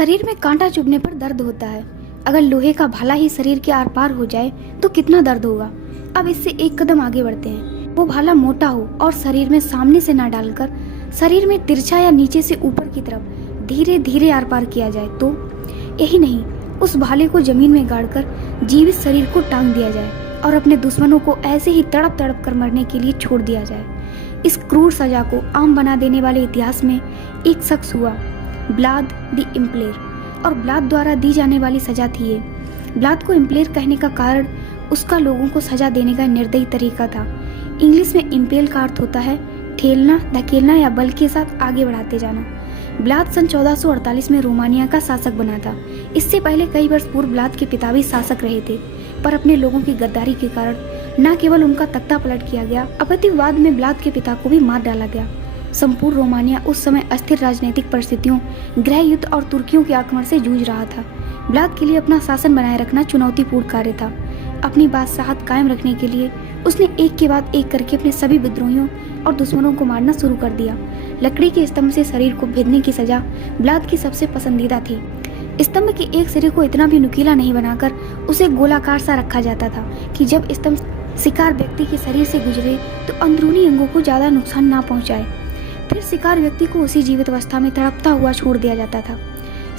शरीर में कांटा चुभने पर दर्द होता है। अगर लोहे का भाला ही शरीर के आर पार हो जाए तो कितना दर्द होगा। अब इससे एक कदम आगे बढ़ते हैं। वो भाला मोटा हो और शरीर में सामने से ना डालकर शरीर में तिरछा या नीचे से ऊपर की तरफ धीरे धीरे आर पार किया जाए तो यही नहीं, उस भाले को जमीन में गाड़कर जीवित शरीर को टांग दिया जाए और अपने दुश्मनों को ऐसे ही तड़प तड़प कर मरने के लिए छोड़ दिया जाए। इस क्रूर सजा को आम बना देने वाले इतिहास में एक शख्स हुआ, ब्लाद द इम्पलेर, और ब्लाद द्वारा दी जाने वाली सजा थी ये। ब्लाद को इम्पलेर कहने का कारण उसका लोगों को सजा देने का निर्दयी तरीका था। इंग्लिश में इम्पेल का अर्थ होता है ठेलना, धकेलना या बल के साथ आगे बढ़ाते जाना। ब्लाद सन 1448 में रोमानिया का शासक बना था। इससे पहले कई वर्ष पूर्व ब्लाद के पिता भी शासक रहे थे, पर अपने लोगों की गद्दारी के कारण न केवल उनका तख्ता पलट किया गया, अपतिवाद में ब्लाद के पिता को भी मार डाला गया। संपूर्ण रोमानिया उस समय अस्थिर राजनीतिक परिस्थितियों, गृह युद्ध और तुर्कियों के आक्रमण से जूझ रहा था। ब्लाद के लिए अपना शासन बनाए रखना चुनौतीपूर्ण कार्य था। अपनी बादशाहत कायम रखने के लिए उसने एक के बाद एक करके अपने सभी विद्रोहियों और दुश्मनों को मारना शुरू कर दिया। लकड़ी के स्तंभ से शरीर को भेदने की सजा ब्लाद की सबसे पसंदीदा थी। स्तंभ के एक सिरे को इतना भी नुकीला नहीं बनाकर उसे गोलाकार सा रखा जाता था कि जब स्तंभ शिकार व्यक्ति के शरीर से गुजरे तो अंदरूनी अंगों को ज्यादा नुकसान ना पहुंचाए। फिर शिकार व्यक्ति को उसी जीवित अवस्था में तड़पता हुआ छोड़ दिया जाता था।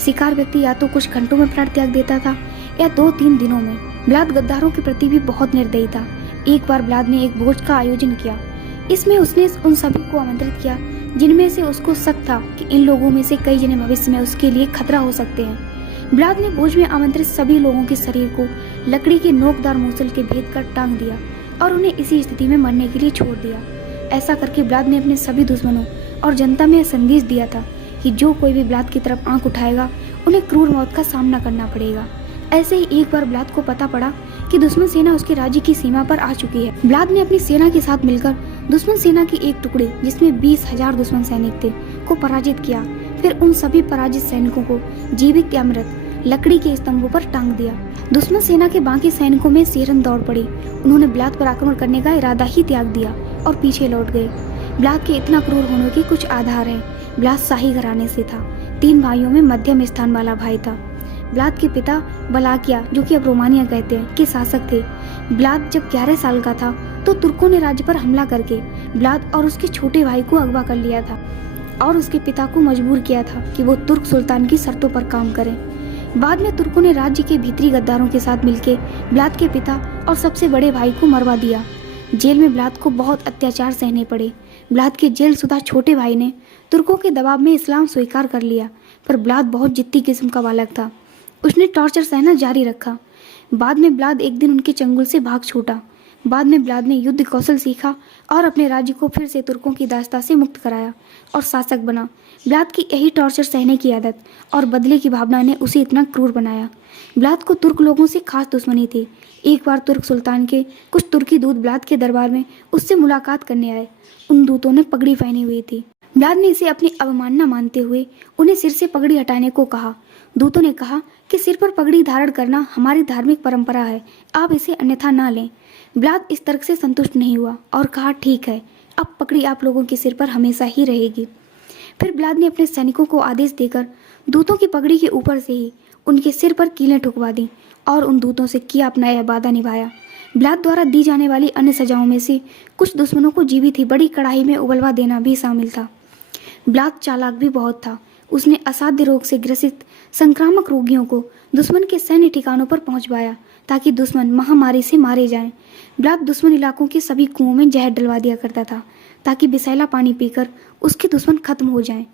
शिकार व्यक्ति या तो कुछ घंटों में प्राण त्याग देता था या 2-3 दिनों में। ब्लाद गद्दारों के प्रति भी बहुत निर्दयी था। एक बार ब्लाद ने एक भोज का आयोजन किया। इसमें उसने उन सभी को आमंत्रित किया जिनमें से उसको शक था कि इन लोगों में से कई जने भविष्य में उसके लिए खतरा हो सकते हैं। ब्लाद ने भोज में आमंत्रित सभी लोगों के शरीर को लकड़ी के नोकदार मूसल के भेद कर टांग दिया और उन्हें इसी स्थिति में मरने के लिए छोड़ दिया। ऐसा करके ब्लाद ने अपने सभी दुश्मनों और जनता में संदेश दिया था कि जो कोई भी ब्लाद की तरफ आंख उठाएगा उन्हें क्रूर मौत का सामना करना पड़ेगा। ऐसे ही एक बार ब्लाद को पता पड़ा कि दुश्मन सेना उसके राज्य की सीमा पर आ चुकी है। ब्लाद ने अपनी सेना के साथ मिलकर दुश्मन सेना की एक टुकड़ी, जिसमें 20,000 दुश्मन सैनिक थे, को पराजित किया। फिर उन सभी पराजित सैनिकों को जीवित या मृत लकड़ी के स्तंभों पर टांग दिया। दुश्मन सेना के बाकी सैनिकों में सिरन दौड़ पड़ी। उन्होंने ब्लाद पर आक्रमण करने का इरादा ही त्याग दिया और पीछे लौट गए। ब्लाद के इतना क्रूर होने के कुछ आधार हैं। ब्लाद शाही घराने से था। 3 भाइयों में मध्यम स्थान वाला भाई था। ब्लाद के पिता बलाकिया, जो कि अब रोमानिया कहते हैं, के शासक थे। ब्लाद जब 11 साल का था तो तुर्कों ने राज्य पर हमला करके ब्लाद और उसके छोटे भाई को अगवा कर लिया था और उसके पिता को मजबूर किया था कि वो तुर्क सुल्तान की शर्तों पर काम करें। बाद में तुर्कों ने राज्य के भीतरी गद्दारों के साथ मिलकर ब्लाद के पिता और सबसे बड़े भाई को मरवा दिया। जेल में ब्लाद को बहुत अत्याचार सहने पड़े। ब्लाद के जेलशुदा छोटे भाई ने तुर्कों के दबाव में इस्लाम स्वीकार कर लिया, पर ब्लाद बहुत जिद्दी किस्म का बालक था। उसने टॉर्चर सहना जारी रखा। बाद में ब्लाद एक दिन उनके चंगुल से भाग छूटा। बाद में ब्लाद ने युद्ध कौशल सीखा और अपने राज्य को फिर से तुर्कों की दास्ता से मुक्त कराया और शासक बना। ब्लाद की यही टॉर्चर सहने की आदत और बदले की भावना ने उसे इतना क्रूर बनाया। ब्लाद को तुर्क लोगों से खास दुश्मनी थी। एक बार तुर्क सुल्तान के कुछ तुर्की दूत ब्लाद के दरबार में उससे मुलाकात करने आए। उन दूतों ने पगड़ी पहनी हुई थी। ब्लाद ने इसे अपनी अवमानना मानते हुए उन्हें सिर से पगड़ी हटाने को कहा। दूतों ने कहा कि सिर पर पगड़ी धारण करना हमारी धार्मिक परंपरा है, आप इसे अन्यथा ना लें। ब्लाद इस तर्क से संतुष्ट नहीं हुआ और कहा, ठीक है, अब पगड़ी आप लोगों के सिर पर हमेशा ही रहेगी। फिर ब्लाद ने अपने सैनिकों को आदेश देकर दूतों की पगड़ी के ऊपर से ही उनके सिर पर कीलें ठुकवा दी और उन दूतों से किया अपना यह वादा निभाया। ब्लाद द्वारा दी जाने वाली अन्य सजाओं में से कुछ दुश्मनों को जीवित ही बड़ी कड़ाही में उबलवा देना भी शामिल था। ब्लाद चालाक भी बहुत था। उसने असाध्य रोग से ग्रसित संक्रामक रोगियों को दुश्मन के सैन्य ठिकानों पर पहुंचवाया ताकि दुश्मन महामारी से मारे जाएं। ब्लाद दुश्मन इलाकों के सभी कुओं में जहर डलवा दिया करता था ताकि विषैला पानी पीकर उसके दुश्मन खत्म हो जाएं।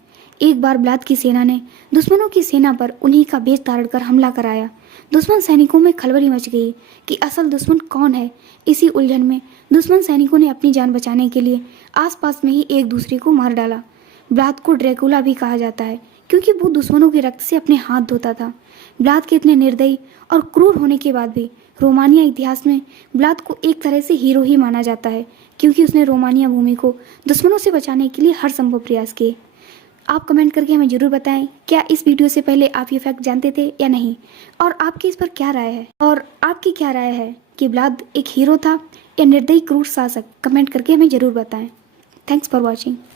एक बार ब्लाद की सेना ने दुश्मनों की सेना पर उन्हीं का भेष धारण कर हमला कराया। दुश्मन सैनिकों में खलबली मच गई कि असल दुश्मन कौन है। इसी उलझन में दुश्मन सैनिकों ने अपनी जान बचाने के लिए आसपास में ही एक दूसरे को मार डाला। ब्लाद को ड्रैकुला भी कहा जाता है क्योंकि वो दुश्मनों के रक्त से अपने हाथ धोता था। ब्लाद के इतने निर्दयी और क्रूर होने के बाद भी रोमानिया इतिहास में ब्लाद को एक तरह से हीरो ही माना जाता है, क्योंकि उसने रोमानिया भूमि को दुश्मनों से बचाने के लिए हर संभव प्रयास किए। आप कमेंट करके हमें जरूर बताएं, क्या इस वीडियो से पहले आप ये फैक्ट जानते थे या नहीं, और आपकी इस पर क्या राय है, और आपकी क्या राय है कि ब्लाद एक हीरो था या निर्दयी क्रूर शासक। कमेंट करके हमें जरूर बताएं। Thanks for watching.